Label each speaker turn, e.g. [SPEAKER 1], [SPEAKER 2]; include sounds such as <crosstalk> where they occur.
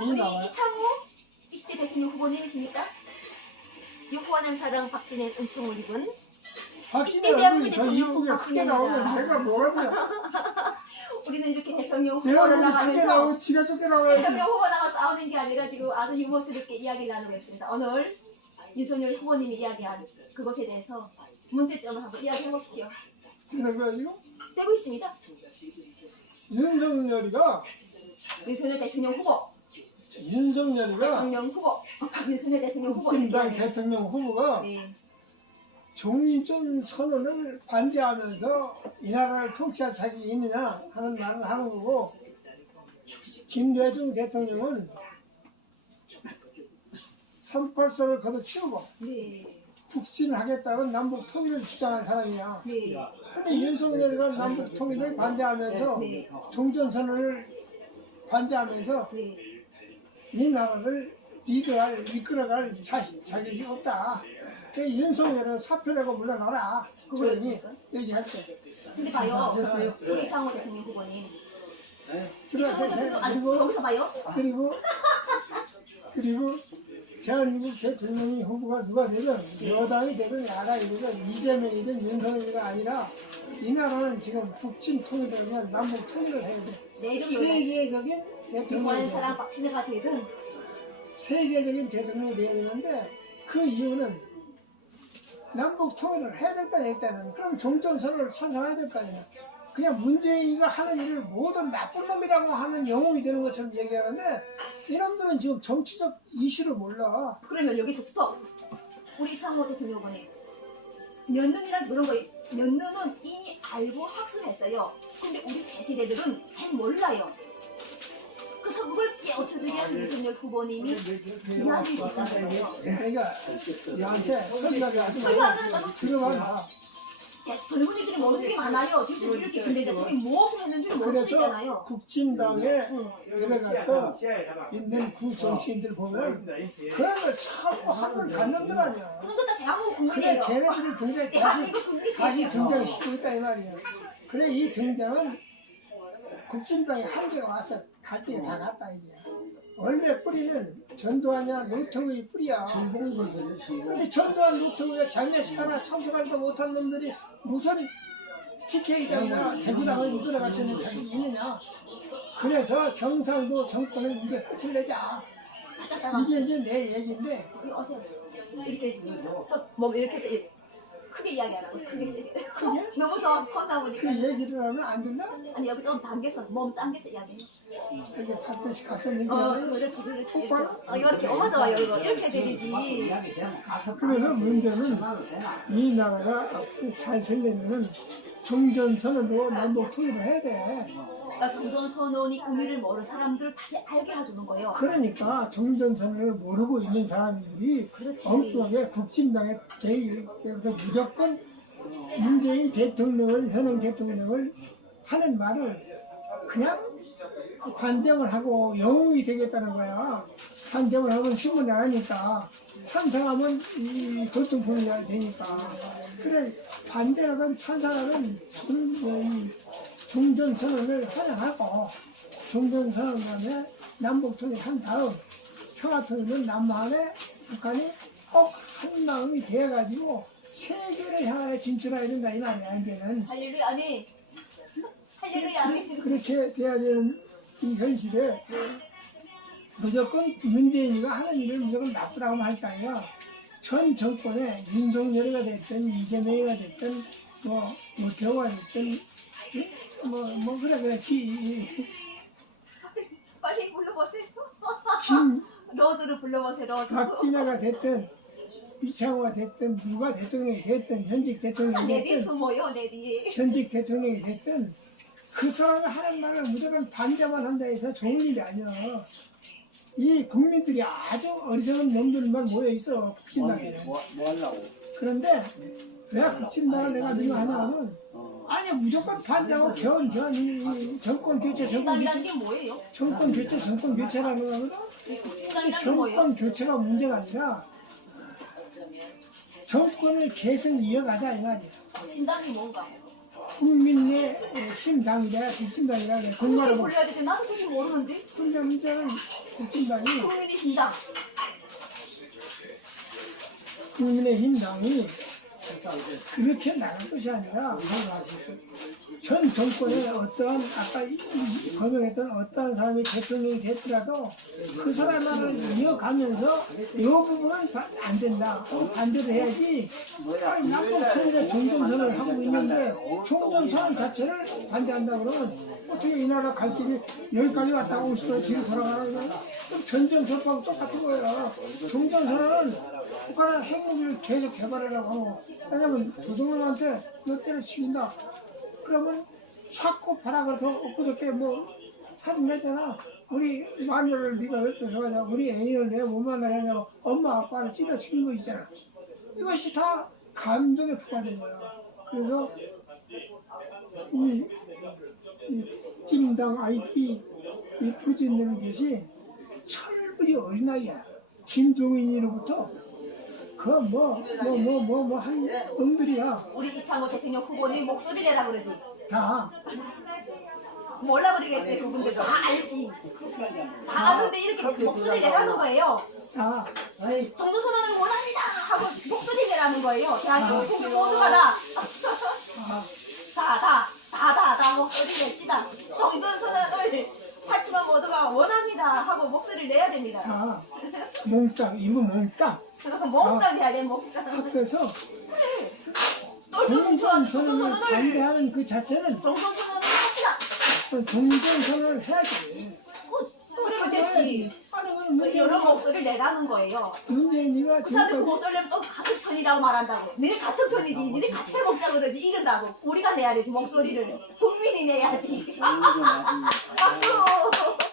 [SPEAKER 1] 우리. 이창호 20대 대통령 후보님이십니까? 육호하는 사랑 박진애 은총을 입은
[SPEAKER 2] 박신혜
[SPEAKER 1] 이때
[SPEAKER 2] 얼굴이 더
[SPEAKER 1] 대한민국
[SPEAKER 2] 이쁘게 크게
[SPEAKER 1] 대통령입니다.
[SPEAKER 2] 나오면 내가 뭐가 돼? <laughs>
[SPEAKER 1] 우리는 이렇게 대통령
[SPEAKER 2] 내
[SPEAKER 1] 후보를
[SPEAKER 2] 얼굴이 크게
[SPEAKER 1] 나가면서
[SPEAKER 2] 나오고 지가 좋게 나와야지.
[SPEAKER 1] 대통령 후보 나가 싸우는 게 아니라 지금 아주 유머스럽게 이야기를 나누고 있습니다. 오늘 윤석열 후보님이 이야기한 그것에 대해서 문제점을 한번 이야기해 보십시오.
[SPEAKER 2] 그래가지고
[SPEAKER 1] 되고 있습니다.
[SPEAKER 2] 윤석열이가
[SPEAKER 1] 윤석열 대통령 후보,
[SPEAKER 2] 윤석열이가
[SPEAKER 1] 대통령 후보, 윤석열 대통령 후보. 이렇게
[SPEAKER 2] 대통령 후보가
[SPEAKER 1] 네.
[SPEAKER 2] 종전 선언을 반대하면서 이 나라를 통치할 자격이 있느냐 하는 말을 하는 거고 김대중 대통령은 38선을 걷어치우고
[SPEAKER 1] 네.
[SPEAKER 2] 북진하겠다는 남북 통일을 주장한 사람이야.
[SPEAKER 1] 네.
[SPEAKER 2] 근데 윤석열이가 남북 통일을 반대하면서 종전선언을 반대하면서
[SPEAKER 1] 네.
[SPEAKER 2] 이 나라를 리드할 이끌어갈 자신 자격이 없다. 그 윤석열은 사표라고 물러나라. 그거니 얘기할 때.
[SPEAKER 1] 근데 봐요. 장호 대통령 후보님.
[SPEAKER 2] 들어가세요.
[SPEAKER 1] 아니,
[SPEAKER 2] 그리고
[SPEAKER 1] 여기서 봐요.
[SPEAKER 2] 그리고 그리고 대한민국 대통령이 후보가 누가 되든 여당이 되든 야당이 되든 이재명이든 윤석열이가 아니라 이 나라는 지금 북진 통일을 위한 남북 통일을 해야 돼.
[SPEAKER 1] 내일은
[SPEAKER 2] 세계적인 대통령이
[SPEAKER 1] 사람 박진애가 되든
[SPEAKER 2] 세계적인 대통령이 돼야 되는데 그 이유는 남북 통일을 해야 될 거 아니야 일단은 그럼 종전선언을 찬성해야 될 거 아니야 그냥 문재인이가 하는 일을 모든 나쁜 놈이라고 하는 영웅이 되는 것처럼 얘기하는데 이놈들은 지금 정치적 이슈를 몰라
[SPEAKER 1] 그러면 여기서 스톱. 우리 장호 대통령 후보님. 연륜이란 그런 거 연륜은 이미 알고 학습했어요. 근데 우리 새 세대들은 잘 몰라 윤석열 후보님이 이야기할 수 있다는 거예요.
[SPEAKER 2] 그러니까 얘한테 설명을 하지
[SPEAKER 1] 설명을
[SPEAKER 2] 말고
[SPEAKER 1] 야, 젊은이들이 모르는 게 많아요. 지금 이렇게 근데 대통령이 무엇을 했는지 모를 수
[SPEAKER 2] 그래서
[SPEAKER 1] 있잖아요.
[SPEAKER 2] 국진당에 들어가서 있는 구 정치인들 보면 그런 거 참고 한번 갖는들 아니야
[SPEAKER 1] 그건 다 대한민국
[SPEAKER 2] 그래
[SPEAKER 1] 국민이에요.
[SPEAKER 2] 걔네들이 등장 <laughs> 다시
[SPEAKER 1] 대한민국 국민이에요.
[SPEAKER 2] 다시 등장시키고 있다 이 말이야. 그래 이 등장은 국진당에 한계가 와서 갈 때가 다 갔다 이게. 원래 뿌리는 전두환이야 노태우의 뿌리야. 근데 전두환 노태우가 장례식 하나 참석하지도 못한 놈들이 무슨 TK당이나 대구당을 이끌어갈 수 있는 자격이 있느냐. 그래서 경상도 정권은 이제 끝을 내자. 이게 이제 내 얘기인데.
[SPEAKER 1] 이렇게 서- 뭐 이렇게 크게 이야기하라고 크게 세게. <laughs> 너무
[SPEAKER 2] 더그
[SPEAKER 1] 보니까
[SPEAKER 2] 얘기를 하면 안 된다?
[SPEAKER 1] 아니 여기 좀 당겨서 몸 당겨서 이야기해.
[SPEAKER 2] 이게 가서
[SPEAKER 1] 어
[SPEAKER 2] 얘기하는
[SPEAKER 1] 그렇지 그렇지. 이렇게.
[SPEAKER 2] 똑바로?
[SPEAKER 1] 어 이렇게 어머 좋아요 이거 이렇게 되지.
[SPEAKER 2] 그래서 문제는 이 나라가 앞으로 잘 되려면 종전선언으로 남북 통일을 해야 돼.
[SPEAKER 1] 그러니까 종전 선언이 의미를 모르는 사람들 다시 알게 해주는 거예요.
[SPEAKER 2] 그러니까 종전선언을 모르고 있는 사람들이
[SPEAKER 1] 그렇지.
[SPEAKER 2] 엉뚱하게 국진당에 개입해서 무조건 문재인 대통령을 현행 대통령을 하는 말을 그냥 반정을 하고 영웅이 되겠다는 거야. 반정을 하면 신문 나가니까 찬성하면 이 교통품이 되니까. 그래 반대하든 찬성하든 종- 이 종전 선언을 환영하고 종전 선언 다음에 남북 통일 한 다음 평화 통일은 남한에 북한이 꼭 한 마음이 되어가지고 세계를 향해 진출해야 된다 이 말이야 이제는
[SPEAKER 1] 할렐루야 아멘. 할렐루야 아멘.
[SPEAKER 2] 그렇게 돼야 되는 이 현실에 무조건 문재인이가 하는 일을 무조건 나쁘다고 할게 아니라 전 정권에 윤석열이가 됐든 이재명이가 됐든 뭐 노태우가 됐든 뭐 뭐 그래 그래 기,
[SPEAKER 1] 빨리 불러보세요.
[SPEAKER 2] 김
[SPEAKER 1] 로즈를 불러보세요 로즈.
[SPEAKER 2] 박진아가 됐든 이창호가 됐든 누가 대통령이 됐든 현직 대통령이
[SPEAKER 1] 내 뒤에
[SPEAKER 2] 됐든
[SPEAKER 1] 숨어요.
[SPEAKER 2] 현직 대통령이 됐든 그 사람이 하는 말을 무조건 반대만 한다 해서 좋은 일이 아니야. 이 국민들이 아주 어리석은 놈들만 모여 있어 국진당에는.
[SPEAKER 3] 뭐, 뭐 하려고?
[SPEAKER 2] 그런데 왜 국진당을 내가 미워하냐면 아니 무조건 반대하고 견, 견, 이 정권 교체, 정권
[SPEAKER 1] 국진당이라는
[SPEAKER 2] 교체,
[SPEAKER 1] 게 뭐예요?
[SPEAKER 2] 정권 교체, 정권
[SPEAKER 1] 이 국진당이라는 게 뭐예요?
[SPEAKER 2] 정권 교체가 문제가 아니라 정권을 계속 이어가자 이 말이야.
[SPEAKER 1] 국진당이 뭔가?
[SPEAKER 2] 국민의 그래.
[SPEAKER 1] 그걸
[SPEAKER 2] 공마를 못.
[SPEAKER 1] 불러야 되지 나는 모르는데
[SPEAKER 2] 문제는 국힘당이
[SPEAKER 1] 국민의 신당
[SPEAKER 2] 국민의 힘당이 그렇게 나갈 것이 아니라 전 정권의 어떠한 아까 거명했던 어떠한 사람이 대통령이 됐더라도 그 사람만을 이어가면서 이 부분은 바- 안 된다. 또 반대로 해야지. 아니, 남북통일의 종전선을 하고 있는데 종전선 자체를 반대한다 그러면 어떻게 이 나라 갈 길이 여기까지 왔다가 50도 뒤로 돌아가는 거야? 그럼 전쟁설법 똑같은 거예요. 종전선언은 북한은 핵무기를 계속 개발하라고 왜냐면 조동남한테 너 때려치긴다. 그러면 샤코 파라그래서 엊그저께 뭐 사진 냈잖아. 우리 마누라를 네가 왜 뺏어가냐? 우리 애인을 내가 못 만나게 하냐고 엄마 아빠를 찔러 죽인 거 있잖아. 이것이 다 감정에 부과된 거야. 그래서 이, 이 찜당 아이들이 이 부진되는 것이 철부리 어린아이야. 김종인으로부터 그 뭐 뭐 뭐 뭐 뭐 한 놈들이야.
[SPEAKER 1] 우리 이창호 대통령 후보는 목소리 내라 그러지.
[SPEAKER 2] 다.
[SPEAKER 1] 몰라 그러겠어요 그분들 다 알지. 다 아는데 이렇게 목소리 내라는 거예요?
[SPEAKER 2] 다.
[SPEAKER 1] 정도 선언을 원합니다 하고 목소리 내라는 거예요. 대한민국 국민 모두가 다. <laughs> 다, 다, 다, 다, 다 목소리 냅시다. 정전선언을 탈출한 모두가 원합니다 하고 목소리를 내야 됩니다.
[SPEAKER 2] 다 몽땅 이분 몽땅
[SPEAKER 1] 그것은 몽땅 해야 돼, 똘똘 뭉쳐가지고
[SPEAKER 2] 종전선언을
[SPEAKER 1] 정전선언을,
[SPEAKER 2] 반대하는 그 자체는
[SPEAKER 1] 합시다.
[SPEAKER 2] 종전선언을 해야지
[SPEAKER 1] 그러면 됐지.
[SPEAKER 2] 하는
[SPEAKER 1] 여러 목소리를 내라는 거예요.
[SPEAKER 2] 문재인이가
[SPEAKER 1] 그 사람들 그
[SPEAKER 2] 지금까지
[SPEAKER 1] 목소리 내면 또 같은 편이라고 말한다고. 너네 같은 편이지. 너네 같이 해먹자 그러지. 이런다고. 우리가 내야 되지, 목소리를. 국민이 내야지. <laughs> 박수!